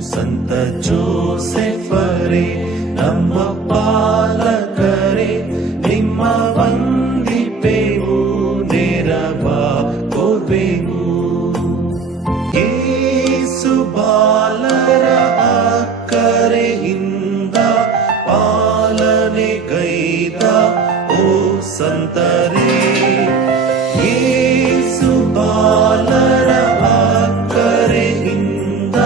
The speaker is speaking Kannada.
ಸಂತ ಜೋಸೆಫರೇ ನಮ್ಮ ಪಾಲಕರೇ, ನಿಮ್ಮ ವಂದಿಪೆವು ನೆರವ ಕೋರ್ವೆವು. ಯೇಸು ಬಾಲರ ಅಕ್ಕರೆಯಿಂದ ಪಾಲನೆಗೈದ ಓ ಸಂತರೇ, ಯೇಸು ಬಾಲರ ಅಕ್ಕರೆಯಿಂದ